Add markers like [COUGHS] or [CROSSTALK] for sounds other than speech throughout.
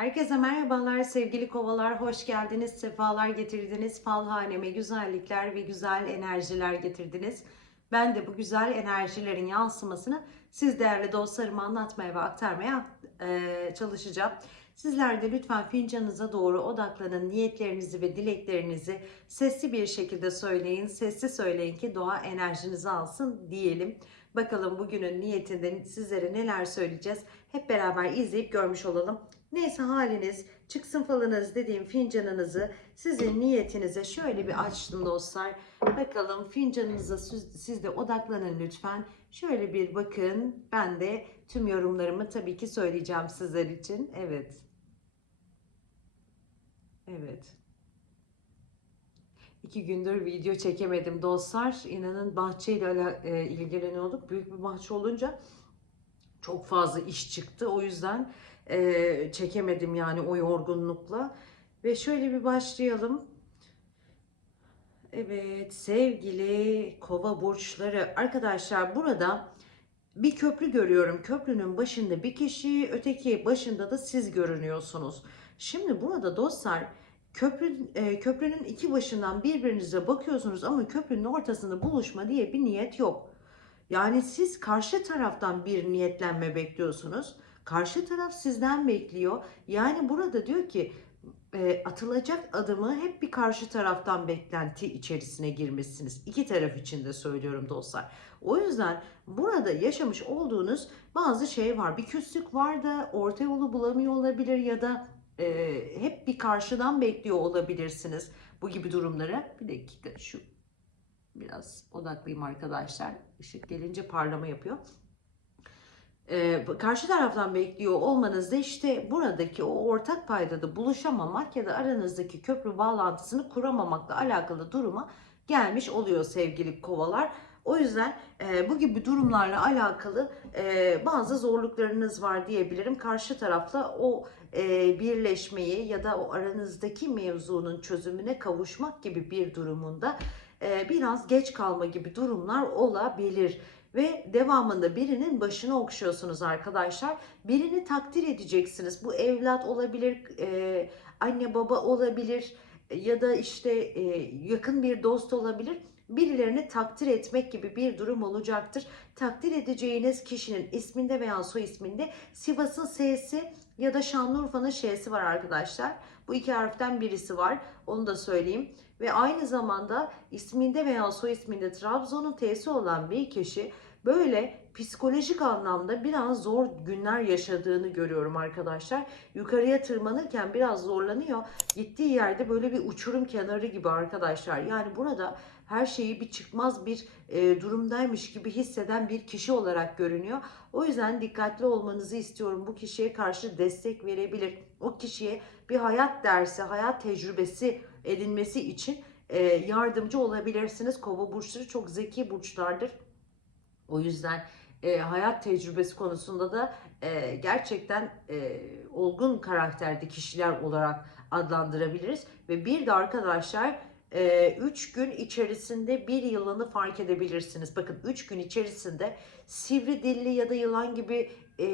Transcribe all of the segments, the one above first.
Herkese merhabalar sevgili kovalar, hoş geldiniz, sefalar getirdiniz. Fal haneme güzellikler ve güzel enerjiler getirdiniz. Ben de bu güzel enerjilerin yansımasını siz değerli dostlarıma anlatmaya ve aktarmaya eee, çalışacağım. Sizler de lütfen fincanınıza doğru odaklanın. Niyetlerinizi ve dileklerinizi sesli bir şekilde söyleyin. Sesli söyleyin ki doğa enerjinizi alsın diyelim. Bakalım bugünün niyetinde sizlere neler söyleyeceğiz. Hep beraber izleyip görmüş olalım. Neyse haliniz, çıksın falınız dediğim fincanınızı sizin niyetinize şöyle bir açtım dostlar. Bakalım fincanınıza siz siz de odaklanın lütfen. Şöyle bir bakın. Ben de tüm yorumlarımı tabii ki söyleyeceğim sizler için. Evet. Evet. İki gündür video çekemedim dostlar. İnanın bahçeyle e, ilgileniyorduk. Büyük bir bahçe olunca çok fazla iş çıktı. O yüzden e, çekemedim yani o yorgunlukla. Ve şöyle bir başlayalım. Evet sevgili kova burçları arkadaşlar burada bir köprü görüyorum. Köprünün başında bir kişi, öteki başında da siz görünüyorsunuz. Şimdi burada dostlar köprü, e, köprünün iki başından birbirinize bakıyorsunuz ama köprünün ortasında buluşma diye bir niyet yok. Yani siz karşı taraftan bir niyetlenme bekliyorsunuz. Karşı taraf sizden bekliyor. Yani burada diyor ki e, atılacak adımı hep bir karşı taraftan beklenti içerisine girmişsiniz. İki taraf için de söylüyorum dostlar. O yüzden burada yaşamış olduğunuz bazı şey var. Bir küslük var da orta yolu bulamıyor olabilir ya da e, hep bir karşıdan bekliyor olabilirsiniz bu gibi durumları. Bir dakika şu biraz odaklıyım arkadaşlar. Işık gelince parlama yapıyor. Ee, karşı taraftan bekliyor olmanız da işte buradaki o ortak paydada buluşamamak ya da aranızdaki köprü bağlantısını kuramamakla alakalı duruma gelmiş oluyor sevgili kovalar. O yüzden e, bu gibi durumlarla alakalı e, bazı zorluklarınız var diyebilirim. Karşı tarafla o e, birleşmeyi ya da o aranızdaki mevzunun çözümüne kavuşmak gibi bir durumunda e, biraz geç kalma gibi durumlar olabilir ve devamında birinin başını okşuyorsunuz arkadaşlar. Birini takdir edeceksiniz. Bu evlat olabilir, e, anne baba olabilir ya da işte e, yakın bir dost olabilir. Birilerini takdir etmek gibi bir durum olacaktır. Takdir edeceğiniz kişinin isminde veya soy isminde Sivas'ın S'si ya da Şanlıurfa'nın Ş'si var arkadaşlar. Bu iki harften birisi var. Onu da söyleyeyim. Ve aynı zamanda isminde veya soy isminde Trabzon'un T'si olan bir kişi böyle psikolojik anlamda biraz zor günler yaşadığını görüyorum arkadaşlar. Yukarıya tırmanırken biraz zorlanıyor. Gittiği yerde böyle bir uçurum kenarı gibi arkadaşlar. Yani burada her şeyi bir çıkmaz bir e, durumdaymış gibi hisseden bir kişi olarak görünüyor. O yüzden dikkatli olmanızı istiyorum. Bu kişiye karşı destek verebilir. O kişiye bir hayat dersi, hayat tecrübesi edinmesi için e, yardımcı olabilirsiniz. Kova burçları çok zeki burçlardır. O yüzden e, hayat tecrübesi konusunda da e, gerçekten e, olgun karakterde kişiler olarak adlandırabiliriz. Ve bir de arkadaşlar 3 gün içerisinde bir yılanı fark edebilirsiniz. Bakın 3 gün içerisinde sivri dilli ya da yılan gibi e,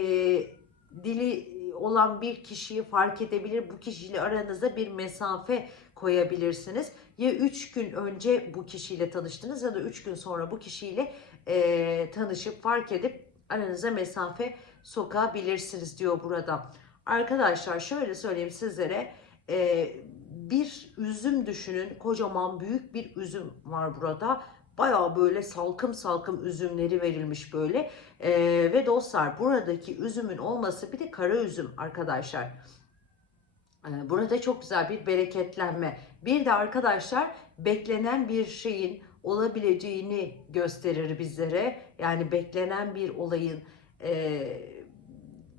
dili olan bir kişiyi fark edebilir. Bu kişiyle aranızda bir mesafe koyabilirsiniz. Ya 3 gün önce bu kişiyle tanıştınız ya da 3 gün sonra bu kişiyle e, tanışıp fark edip aranıza mesafe sokabilirsiniz diyor burada. Arkadaşlar şöyle söyleyeyim sizlere e, bir üzüm düşünün kocaman büyük bir üzüm var burada. Baya böyle salkım salkım üzümleri verilmiş böyle e, ve dostlar buradaki üzümün olması bir de kara üzüm arkadaşlar. E, burada çok güzel bir bereketlenme. Bir de arkadaşlar beklenen bir şeyin olabileceğini gösterir bizlere. Yani beklenen bir olayın e,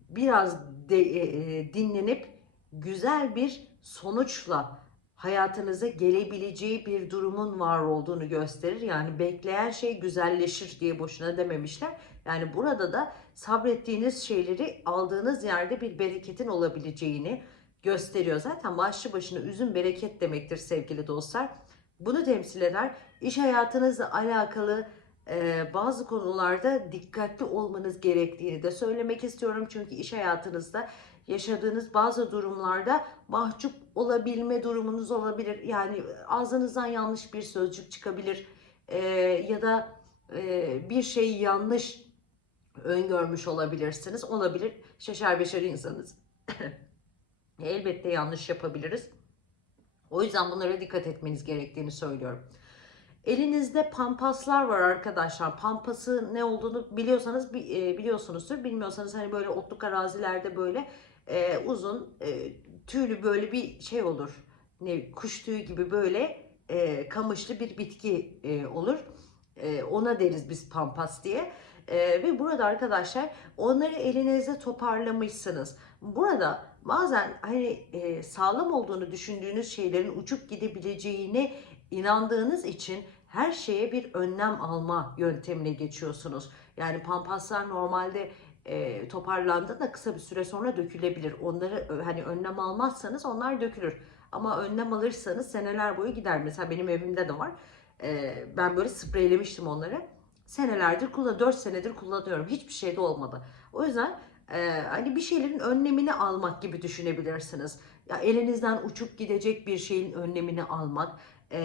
biraz de, e, dinlenip güzel bir sonuçla hayatınıza gelebileceği bir durumun var olduğunu gösterir. Yani bekleyen şey güzelleşir diye boşuna dememişler. Yani burada da sabrettiğiniz şeyleri aldığınız yerde bir bereketin olabileceğini gösteriyor. Zaten başlı başına üzüm bereket demektir sevgili dostlar. Bunu temsil eder. İş hayatınızla alakalı e, bazı konularda dikkatli olmanız gerektiğini de söylemek istiyorum. Çünkü iş hayatınızda yaşadığınız bazı durumlarda mahcup olabilme durumunuz olabilir. Yani ağzınızdan yanlış bir sözcük çıkabilir Ee, ya da e, bir şeyi yanlış öngörmüş olabilirsiniz. Olabilir. Şaşar beşer insanız. [COUGHS] Elbette yanlış yapabiliriz. O yüzden bunlara dikkat etmeniz gerektiğini söylüyorum. Elinizde pampaslar var arkadaşlar. Pampası ne olduğunu biliyorsanız bi- e, biliyorsunuzdur. Bilmiyorsanız hani böyle otluk arazilerde böyle e, uzun e, tüylü böyle bir şey olur. Ne kuş tüyü gibi böyle e, kamışlı bir bitki e, olur. E, ona deriz biz pampas diye. E, ve burada arkadaşlar onları elinizde toparlamışsınız. Burada bazen hani e, sağlam olduğunu düşündüğünüz şeylerin uçup gidebileceğine inandığınız için her şeye bir önlem alma yöntemine geçiyorsunuz. Yani pampaslar normalde e, toparlandığında kısa bir süre sonra dökülebilir. Onları hani önlem almazsanız onlar dökülür. Ama önlem alırsanız seneler boyu gider. Mesela benim evimde de var. E, ben böyle spreylemiştim onları. Senelerdir kullan, 4 senedir kullanıyorum. Hiçbir şey de olmadı. O yüzden e, hani bir şeylerin önlemini almak gibi düşünebilirsiniz. Ya elinizden uçup gidecek bir şeyin önlemini almak e,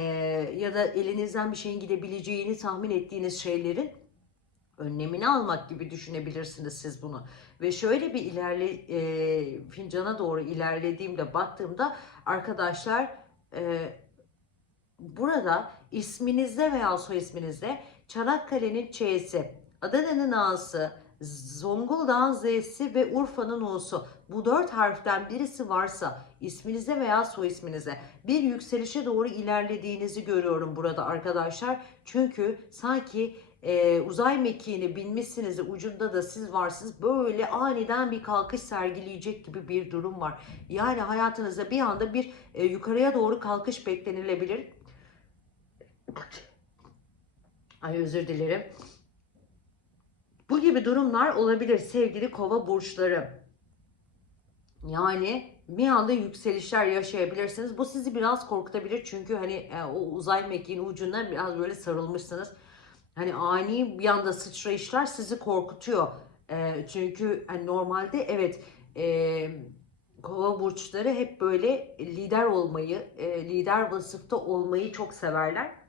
ya da elinizden bir şeyin gidebileceğini tahmin ettiğiniz şeylerin önlemini almak gibi düşünebilirsiniz siz bunu. Ve şöyle bir ilerle e, fincana doğru ilerlediğimde baktığımda arkadaşlar e, burada isminizde veya soy isminizde Çanakkale'nin Ç'si, Adana'nın A'sı, Zonguldak'ın Z'si ve Urfa'nın U'su bu dört harften birisi varsa isminize veya soy isminize bir yükselişe doğru ilerlediğinizi görüyorum burada arkadaşlar. Çünkü sanki e, uzay mekiğini binmişsiniz ucunda da siz varsınız böyle aniden bir kalkış sergileyecek gibi bir durum var. Yani hayatınızda bir anda bir e, yukarıya doğru kalkış beklenilebilir. Ay özür dilerim. Bu gibi durumlar olabilir sevgili kova burçları. Yani bir anda yükselişler yaşayabilirsiniz. Bu sizi biraz korkutabilir çünkü hani e, o uzay mekiğinin ucundan biraz böyle sarılmışsınız. Hani ani bir anda sıçrayışlar sizi korkutuyor. E, çünkü hani normalde evet e, kova burçları hep böyle lider olmayı, e, lider vasıfta olmayı çok severler.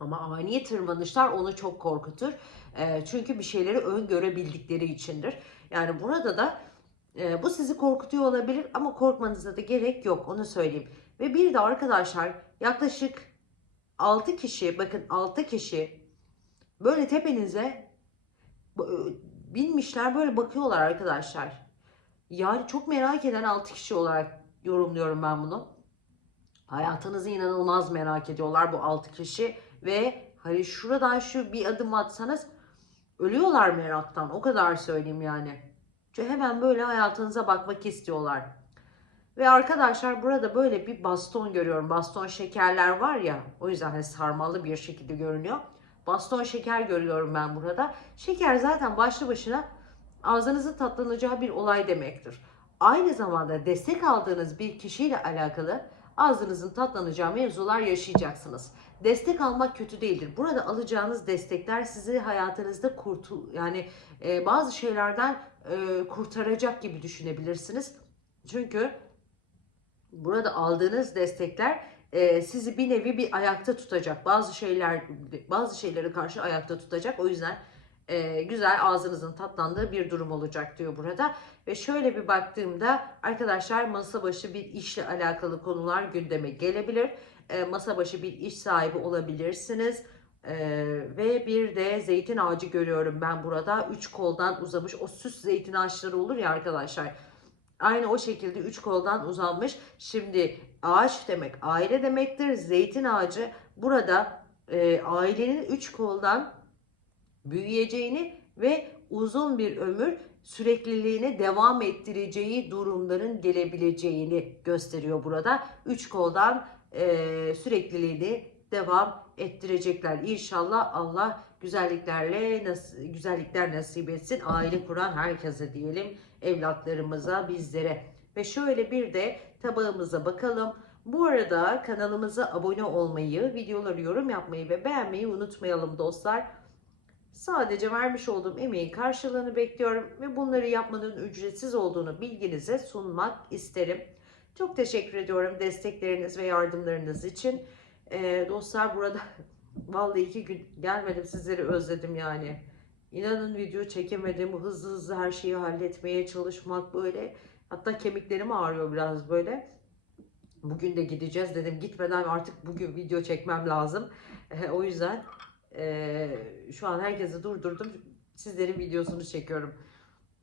Ama ani tırmanışlar onu çok korkutur. E, çünkü bir şeyleri öngörebildikleri içindir. Yani burada da e, bu sizi korkutuyor olabilir ama korkmanıza da gerek yok onu söyleyeyim. Ve bir de arkadaşlar yaklaşık 6 kişi bakın 6 kişi böyle tepenize bu- binmişler böyle bakıyorlar arkadaşlar. Yani çok merak eden 6 kişi olarak yorumluyorum ben bunu. Hayatınızı inanılmaz merak ediyorlar bu 6 kişi ve hani şuradan şu bir adım atsanız ölüyorlar meraktan o kadar söyleyeyim yani. Çünkü hemen böyle hayatınıza bakmak istiyorlar. Ve arkadaşlar burada böyle bir baston görüyorum. Baston şekerler var ya o yüzden hani sarmalı bir şekilde görünüyor. Baston şeker görüyorum ben burada. Şeker zaten başlı başına ağzınızın tatlanacağı bir olay demektir. Aynı zamanda destek aldığınız bir kişiyle alakalı ağzınızın tatlanacağı mevzular yaşayacaksınız. Destek almak kötü değildir. Burada alacağınız destekler sizi hayatınızda kurtul yani e, bazı şeylerden e, kurtaracak gibi düşünebilirsiniz. Çünkü burada aldığınız destekler e, sizi bir nevi bir ayakta tutacak. Bazı şeyler bazı şeylere karşı ayakta tutacak. O yüzden e, güzel ağzınızın tatlandığı bir durum olacak diyor burada. Ve şöyle bir baktığımda arkadaşlar masa başı bir işle alakalı konular gündeme gelebilir. E, masa başı bir iş sahibi olabilirsiniz. Ee, ve bir de zeytin ağacı görüyorum ben burada. Üç koldan uzamış. O süs zeytin ağaçları olur ya arkadaşlar. Aynı o şekilde üç koldan uzanmış. Şimdi ağaç demek aile demektir. Zeytin ağacı burada e, ailenin üç koldan büyüyeceğini ve uzun bir ömür sürekliliğine devam ettireceği durumların gelebileceğini gösteriyor burada. Üç koldan e, sürekliliğini devam ettirecekler. İnşallah Allah güzelliklerle nas- güzellikler nasip etsin. Aile kuran herkese diyelim, evlatlarımıza, bizlere. Ve şöyle bir de tabağımıza bakalım. Bu arada kanalımıza abone olmayı, videoları yorum yapmayı ve beğenmeyi unutmayalım dostlar. Sadece vermiş olduğum emeğin karşılığını bekliyorum ve bunları yapmanın ücretsiz olduğunu bilginize sunmak isterim. Çok teşekkür ediyorum destekleriniz ve yardımlarınız için. Ee, dostlar burada [LAUGHS] vallahi iki gün gelmedim sizleri özledim yani. İnanın video çekemedim. Hızlı hızlı her şeyi halletmeye çalışmak böyle. Hatta kemiklerim ağrıyor biraz böyle. Bugün de gideceğiz dedim. Gitmeden artık bugün video çekmem lazım. E, o yüzden e, şu an herkesi durdurdum. Sizlerin videosunu çekiyorum.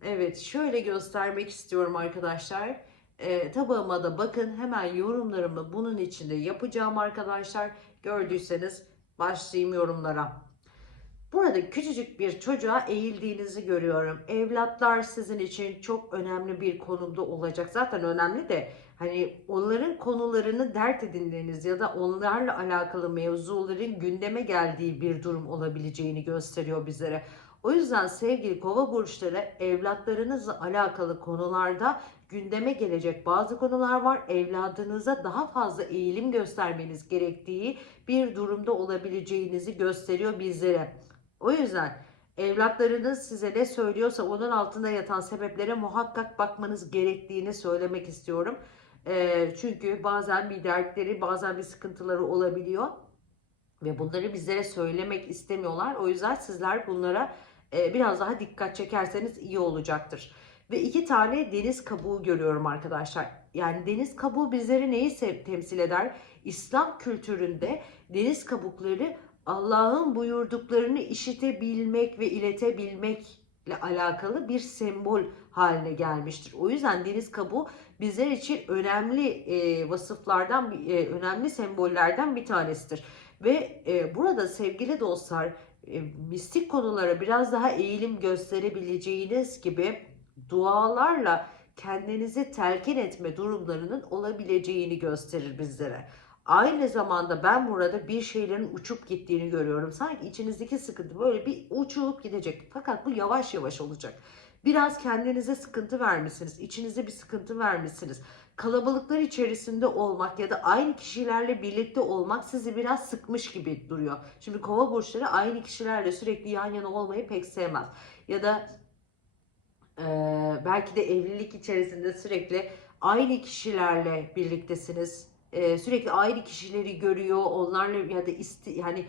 Evet şöyle göstermek istiyorum arkadaşlar. E, tabağıma da bakın hemen yorumlarımı bunun içinde yapacağım arkadaşlar. Gördüyseniz başlayayım yorumlara. Burada küçücük bir çocuğa eğildiğinizi görüyorum. Evlatlar sizin için çok önemli bir konumda olacak. Zaten önemli de hani onların konularını dert edindiğiniz ya da onlarla alakalı mevzuların gündeme geldiği bir durum olabileceğini gösteriyor bizlere. O yüzden sevgili kova burçları evlatlarınızla alakalı konularda gündeme gelecek bazı konular var. Evladınıza daha fazla eğilim göstermeniz gerektiği bir durumda olabileceğinizi gösteriyor bizlere. O yüzden evlatlarınız size ne söylüyorsa onun altında yatan sebeplere muhakkak bakmanız gerektiğini söylemek istiyorum. Ee, çünkü bazen bir dertleri, bazen bir sıkıntıları olabiliyor ve bunları bizlere söylemek istemiyorlar. O yüzden sizler bunlara e, biraz daha dikkat çekerseniz iyi olacaktır. Ve iki tane deniz kabuğu görüyorum arkadaşlar. Yani deniz kabuğu bizleri neyi temsil eder? İslam kültüründe deniz kabukları Allah'ın buyurduklarını işitebilmek ve iletebilmekle alakalı bir sembol haline gelmiştir. O yüzden deniz kabuğu bizler için önemli e, vasıflardan, e, önemli sembollerden bir tanesidir. Ve e, burada sevgili dostlar, e, mistik konulara biraz daha eğilim gösterebileceğiniz gibi dualarla kendinizi telkin etme durumlarının olabileceğini gösterir bizlere. Aynı zamanda ben burada bir şeylerin uçup gittiğini görüyorum. Sanki içinizdeki sıkıntı böyle bir uçup gidecek. Fakat bu yavaş yavaş olacak. Biraz kendinize sıkıntı vermişsiniz. içinize bir sıkıntı vermişsiniz. Kalabalıklar içerisinde olmak ya da aynı kişilerle birlikte olmak sizi biraz sıkmış gibi duruyor. Şimdi kova burçları aynı kişilerle sürekli yan yana olmayı pek sevmez. Ya da e, belki de evlilik içerisinde sürekli aynı kişilerle birliktesiniz e, sürekli aynı kişileri görüyor. Onlarla ya da isti, yani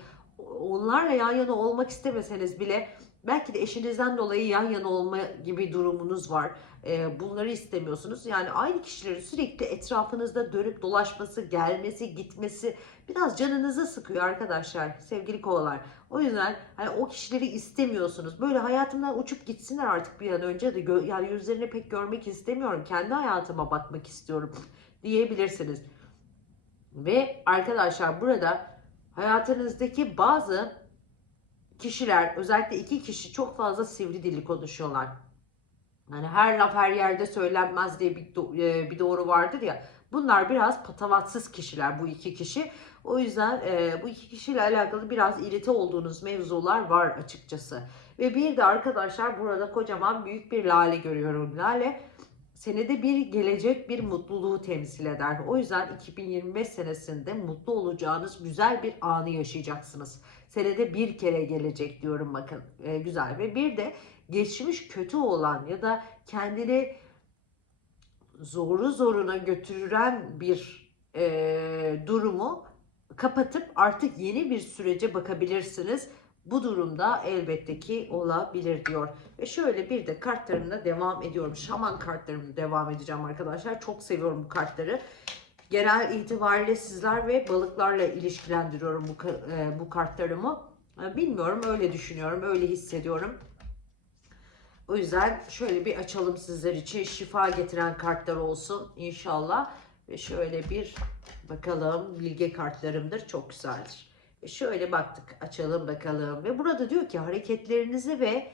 onlarla yan yana olmak istemeseniz bile belki de eşinizden dolayı yan yana olma gibi durumunuz var. E, bunları istemiyorsunuz. Yani aynı kişilerin sürekli etrafınızda dönüp dolaşması, gelmesi, gitmesi biraz canınızı sıkıyor arkadaşlar, sevgili kovalar. O yüzden hani o kişileri istemiyorsunuz. Böyle hayatımdan uçup gitsinler artık bir an önce de yani yüzlerini pek görmek istemiyorum. Kendi hayatıma bakmak istiyorum diyebilirsiniz. Ve arkadaşlar burada hayatınızdaki bazı kişiler özellikle iki kişi çok fazla sivri dilli konuşuyorlar. Yani her laf her yerde söylenmez diye bir, do- e, bir doğru vardır ya. Bunlar biraz patavatsız kişiler bu iki kişi. O yüzden e, bu iki kişiyle alakalı biraz irite olduğunuz mevzular var açıkçası. Ve bir de arkadaşlar burada kocaman büyük bir lale görüyorum. Lale senede bir gelecek bir mutluluğu temsil eder. O yüzden 2025 senesinde mutlu olacağınız güzel bir anı yaşayacaksınız. Senede bir kere gelecek diyorum bakın. E, güzel ve bir de geçmiş kötü olan ya da kendini zoru zoruna götüren bir e, durumu kapatıp artık yeni bir sürece bakabilirsiniz. Bu durumda elbette ki olabilir diyor. Ve şöyle bir de kartlarımla devam ediyorum. Şaman kartlarımla devam edeceğim arkadaşlar. Çok seviyorum bu kartları. Genel itibariyle sizler ve balıklarla ilişkilendiriyorum bu, e, bu kartlarımı. E, Bilmiyorum öyle düşünüyorum, öyle hissediyorum. O yüzden şöyle bir açalım sizler için. Şifa getiren kartlar olsun inşallah. Ve şöyle bir bakalım bilge kartlarımdır. Çok güzeldir. Şöyle baktık açalım bakalım. Ve burada diyor ki hareketlerinize ve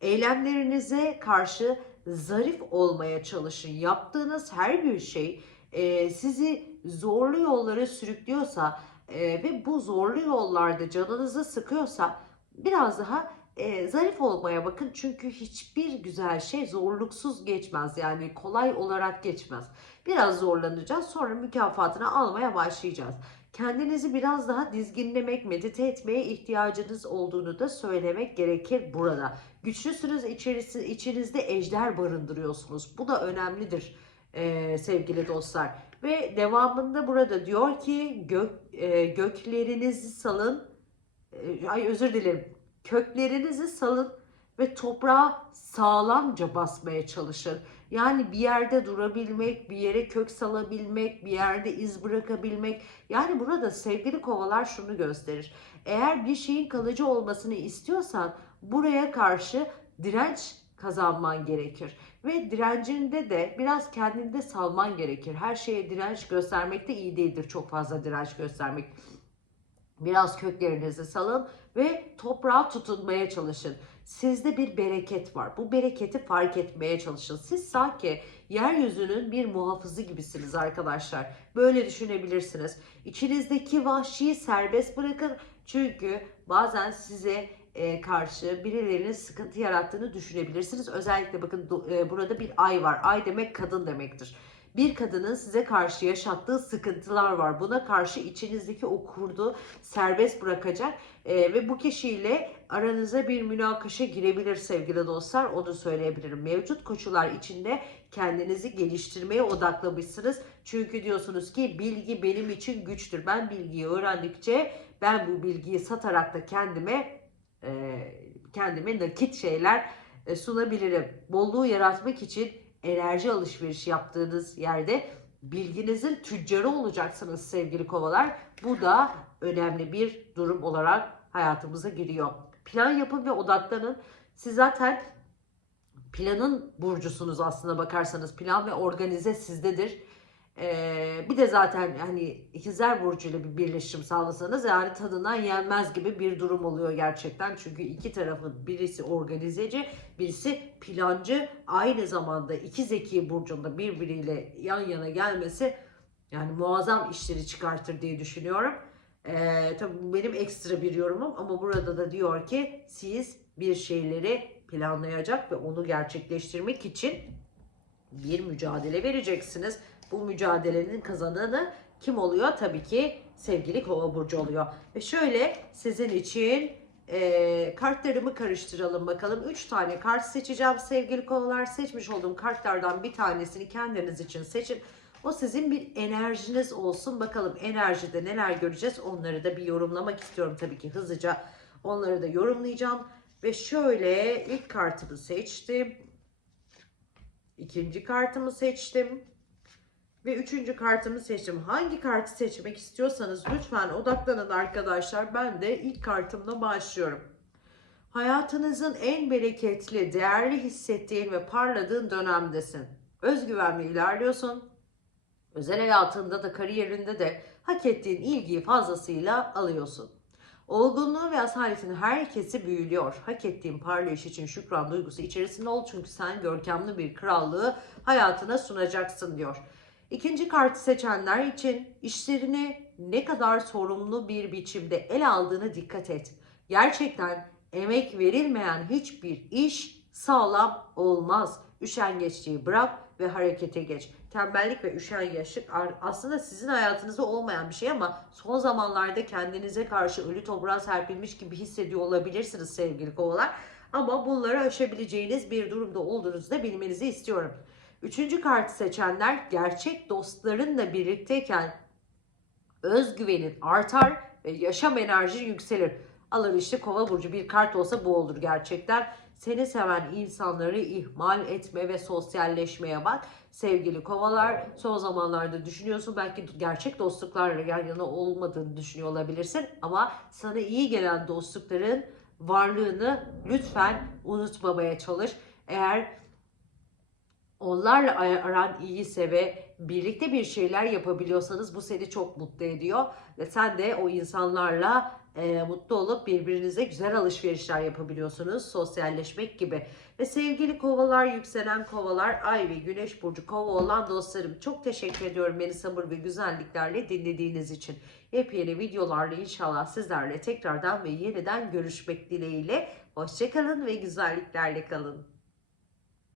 eylemlerinize karşı zarif olmaya çalışın. Yaptığınız her bir şey e, sizi zorlu yollara sürüklüyorsa e, ve bu zorlu yollarda canınızı sıkıyorsa biraz daha e, zarif olmaya bakın. Çünkü hiçbir güzel şey zorluksuz geçmez. Yani kolay olarak geçmez. Biraz zorlanacağız sonra mükafatını almaya başlayacağız. Kendinizi biraz daha dizginlemek, medite etmeye ihtiyacınız olduğunu da söylemek gerekir burada. Güçlüsünüz, içerisi, içinizde ejder barındırıyorsunuz. Bu da önemlidir eee, sevgili dostlar. Ve devamında burada diyor ki gök, eee, göklerinizi salın, e, ay özür dilerim, köklerinizi salın ve toprağa sağlamca basmaya çalışın. Yani bir yerde durabilmek, bir yere kök salabilmek, bir yerde iz bırakabilmek. Yani burada sevgili kovalar şunu gösterir. Eğer bir şeyin kalıcı olmasını istiyorsan buraya karşı direnç kazanman gerekir. Ve direncinde de biraz kendinde salman gerekir. Her şeye direnç göstermek de iyi değildir. Çok fazla direnç göstermek. Biraz köklerinizi salın ve toprağa tutunmaya çalışın. Sizde bir bereket var. Bu bereketi fark etmeye çalışın. Siz sanki yeryüzünün bir muhafızı gibisiniz arkadaşlar. Böyle düşünebilirsiniz. İçinizdeki vahşiyi serbest bırakın. Çünkü bazen size e, karşı birilerinin sıkıntı yarattığını düşünebilirsiniz. Özellikle bakın e, burada bir ay var. Ay demek kadın demektir. Bir kadının size karşı yaşattığı sıkıntılar var. Buna karşı içinizdeki o kurdu serbest bırakacak e, ve bu kişiyle aranıza bir münakaşa girebilir sevgili dostlar. Onu söyleyebilirim. Mevcut koşullar içinde kendinizi geliştirmeye odaklamışsınız. Çünkü diyorsunuz ki bilgi benim için güçtür. Ben bilgiyi öğrendikçe ben bu bilgiyi satarak da kendime e, kendime nakit şeyler e, sunabilirim. Bolluğu yaratmak için enerji alışverişi yaptığınız yerde bilginizin tüccarı olacaksınız sevgili kovalar. Bu da önemli bir durum olarak hayatımıza giriyor. Plan yapın ve odaklanın. Siz zaten planın burcusunuz aslında bakarsanız. Plan ve organize sizdedir. Ee, bir de zaten hani ikizler burcuyla bir birleşim sağlasanız yani tadından yenmez gibi bir durum oluyor gerçekten. Çünkü iki tarafın birisi organizeci, birisi plancı. Aynı zamanda iki zeki burcunda birbiriyle yan yana gelmesi yani muazzam işleri çıkartır diye düşünüyorum. Ee, tabii bu benim ekstra bir yorumum ama burada da diyor ki siz bir şeyleri planlayacak ve onu gerçekleştirmek için bir mücadele vereceksiniz. Bu mücadelenin kazananı kim oluyor? Tabii ki sevgili kova burcu oluyor. Ve şöyle sizin için e, kartlarımı karıştıralım bakalım. 3 tane kart seçeceğim sevgili kovalar. Seçmiş olduğum kartlardan bir tanesini kendiniz için seçin. O sizin bir enerjiniz olsun. Bakalım enerjide neler göreceğiz onları da bir yorumlamak istiyorum tabii ki hızlıca. Onları da yorumlayacağım. Ve şöyle ilk kartımı seçtim. İkinci kartımı seçtim. Ve üçüncü kartımı seçtim. Hangi kartı seçmek istiyorsanız lütfen odaklanın arkadaşlar. Ben de ilk kartımla başlıyorum. Hayatınızın en bereketli, değerli hissettiğin ve parladığın dönemdesin. Özgüvenle ilerliyorsun. Özel hayatında da kariyerinde de hak ettiğin ilgiyi fazlasıyla alıyorsun. Olgunluğu ve asaletin herkesi büyülüyor. Hak ettiğin parlayış için şükran duygusu içerisinde ol çünkü sen görkemli bir krallığı hayatına sunacaksın diyor. İkinci kartı seçenler için işlerini ne kadar sorumlu bir biçimde el aldığına dikkat et. Gerçekten emek verilmeyen hiçbir iş sağlam olmaz. Üşengeçliği bırak ve harekete geç. Tembellik ve üşengeçlik aslında sizin hayatınızda olmayan bir şey ama son zamanlarda kendinize karşı ölü toprağa serpilmiş gibi hissediyor olabilirsiniz sevgili kovalar. Ama bunları aşabileceğiniz bir durumda olduğunuzu da bilmenizi istiyorum. Üçüncü kartı seçenler gerçek dostlarınla birlikteyken özgüvenin artar ve yaşam enerjin yükselir. Alır işte kova burcu bir kart olsa bu olur gerçekten. Seni seven insanları ihmal etme ve sosyalleşmeye bak. Sevgili kovalar son zamanlarda düşünüyorsun belki gerçek dostluklarla yan yana olmadığını düşünüyor olabilirsin. Ama sana iyi gelen dostlukların varlığını lütfen unutmamaya çalış. Eğer onlarla aran iyiyse ve birlikte bir şeyler yapabiliyorsanız bu seni çok mutlu ediyor. Ve sen de o insanlarla e, mutlu olup birbirinize güzel alışverişler yapabiliyorsunuz. Sosyalleşmek gibi. Ve sevgili kovalar, yükselen kovalar, ay ve güneş burcu kova olan dostlarım çok teşekkür ediyorum beni sabır ve güzelliklerle dinlediğiniz için. Yepyeni videolarla inşallah sizlerle tekrardan ve yeniden görüşmek dileğiyle. Hoşçakalın ve güzelliklerle kalın.